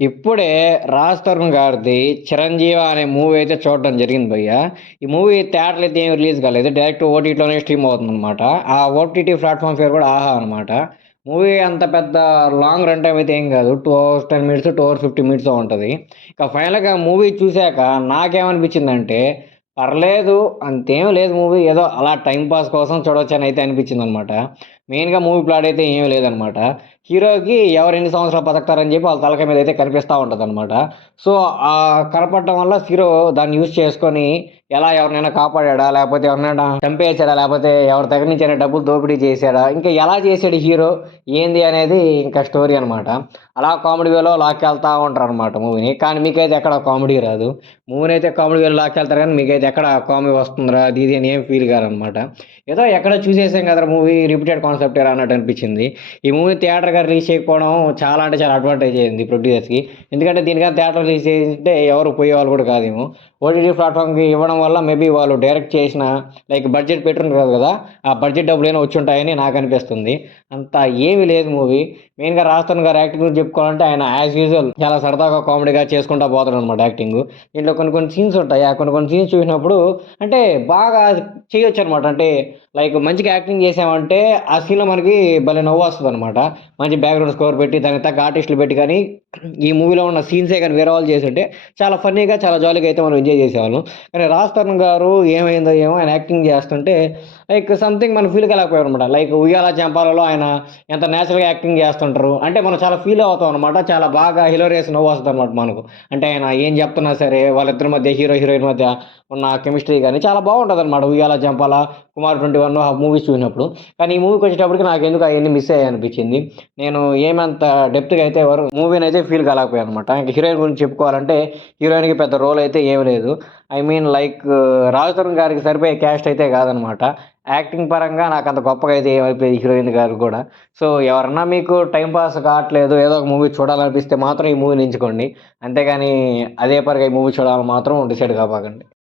ఇప్పుడే 'రాజ్ తరుణ్' గారిది 'చిరంజీవ' అనే మూవీ అయితే చూడడం జరిగింది భయ్యా. ఈ మూవీ థియేటర్‌లో అయితే ఏమి రిలీజ్ కాలేదు. డైరెక్ట్ ఓటీటీలోనే స్ట్రీమ్ అవుతుందనమాట. ఆ ఓటీటీ ప్లాట్‌ఫార్మ్ పేరు కూడా 'ఆహా' అనమాట. మూవీ అంత పెద్ద లాంగ్ రన్ టైమ్ అయితే ఏం కాదు. 2 అవర్స్ 10 మినిట్స్, 2 అవర్స్ 50 మినిట్సో ఉంటది. ఇక ఫైనల్‌గా మూవీ చూసాక నాకేమనిపించిందంటే, పర్లేదు అంతేం లేదు మూవీ. ఏదో అలా టైమ్ పాస్ కోసం చూడొచ్చని అయితే అనిపించిందనమాట. మెయిన్‌గా మూవీ ప్లాట్ అయితే ఏమి లేదనమాట. హీరోకి ఎవరు ఎన్ని సంవత్సరాలు బతుకుతారని చెప్పి వాళ్ళ తలకాయ మీద అయితే కనిపిస్తా ఉంటదనమాట. సో, కనపడటం వల్ల హీరో దాన్ని యూజ్ చేసుకొని ఎలా ఎవరినైనా కాపాడాడా? లేపోతే ఎవరినైనా చంపేసాడా? లేపోతే ఎవరి దగ్గర నుంచైనా డబ్బులు దోపిడీ చేసాడా? ఇంకా ఎలా చేసాడు హీరో? ఏంది అనేది ఇంకా స్టోరీ అనమాట. అలా కామెడీ వేలో లాక్కెళ్తా ఉంటారనమాట మూవీని. కానీ మీకైతే ఎక్కడ కామెడీ రాదు. మూవీనైతే కామెడీ వేలో లాక్కెళ్తారు కానీ మీకైతే ఎక్కడ కామెడీ వస్తుందిరా అది ఇది అని ఏం ఫీల్ కారనమాట. ఏదో ఎక్కడో చూసేసాం కదరా మూవీ రిపీటెడ్ కాన్సెప్టేరా అన్నట్టు అనిపించింది. ఈ మూవీ థియేటర్‌గా రిలీజ్ చేయకపోవడం చాలా అంటే చాలా అడ్వాంటేజ్ అయింది ప్రొడ్యూసర్స్‌కి. ఎందుకంటే దీనికన్నా థియేటర్‌లో రిలీజ్ చేసింటే ఎవరు పోయేవాళ్ళు కూడా కాదేమో. ఓటీటీ ప్లాట్‌ఫార్మ్‌కి ఇవ్వడం వల్ల మేబీ వాళ్ళు డైరెక్ట్ చేసిన లైక్ బడ్జెట్ పెట్టుంటారు కదా! ఆ బడ్జెట్ డబ్బులైనా వచ్చుంటాయని నాకనిపిస్తుంది. అంత ఏమీ లేదు మూవీ. మెయిన్‌గా 'రాజ్ తరుణ్' గారి యాక్టింగ్ గురించి చెప్పుకోవాలంటే ఆయన యాజ్ యూజువల్ చాలా సరదాగా కామెడీగా చేసుకుంటా పోతాడనమాట యాక్టింగు. దీంట్లో కొన్ని కొన్ని సీన్స్ ఉంటాయి. ఆ కొన్ని కొన్ని సీన్స్ చూసినప్పుడు అంటే బాగా చేయొచ్చనమాట. అంటే లైక్ మంచిగా యాక్టింగ్ చేసామంటే ఆ సీన్‌లో మనకి భలే నవ్వొస్తదనమాట. మంచి బ్యాక్‌గ్రౌండ్ స్కోర్ పెట్టి దానికి తగ్గ ఆర్టిస్టులు పెట్టి గాని ఈ మూవీలో ఉన్న సీన్సే గాని వేరే వాళ్ళు చేసుంటే చాలా ఫన్నీగా, చాలా జాలీగా అయితే మనం ఎంజాయ్ చేసేవాళ్ళం. కానీ 'రాజ్ తరుణ్' గారు ఏమైందో ఏమో ఆయన యాక్టింగ్ చేస్తుంటే లైక్ సంథింగ్ మనం ఫీల్ కాలేకపోయామనమాట. లైక్ 'ఉయ్యాల జంపాలలో' ఆయన ఎంత నేచురల్‌గా యాక్టింగ్ చేస్తుంటారు. అంటే మనం చాలా ఫీల్ అవుతాం అనమాట. చాలా బాగా హిలేరియస్ నవ్వొస్తదనమాట మనకు. అంటే ఆయన ఏం చెప్తున్నా సరే వాళ్ళిద్దరి మధ్య హీరో, హీరోయిన్ మధ్య ఉన్న కెమిస్ట్రీ గాని చాలా బావుంటదనమాట. 'ఉయ్యాల జంపాల', 'కుమార్ 21' ఆ మూవీస్ చూసినప్పుడు. కానీ ఈ మూవీకొచ్చేటప్పటికి నాకెందుకో అయన్నీ మిస్ అయ్యాయనిపించింది. నేను ఏమంత డెప్త్‌గా అయితే మూవీనైతే ఫీల్ కాలేకపోయాననమాట. ఇంక హీరోయిన్ గురించి చెప్పుకోవాలంటే హీరోయిన్‌కి పెద్ద రోల్ అయితే ఏమి లేదు. I mean like 'Raj Tarun' గారికి సరిపోయే క్యాస్ట్ అయితే కాదనమాట. యాక్టింగ్ పరంగా నాకంత గొప్పగా అయితే ఏమనిపియదు హీరోయిన్ గారు కూడా. సో, ఎవరన్నా మీకు టైమ్ పాస్ కావట్లేదు, ఏదో ఒక మూవీ చూడాలనిపిస్తే మాత్రం ఈ మూవీని ఎంచుకోండి. అంతేగాని అదే పనిగా ఈ మూవీ చూడాలని మాత్రం డిసైడ్ కామాకండి.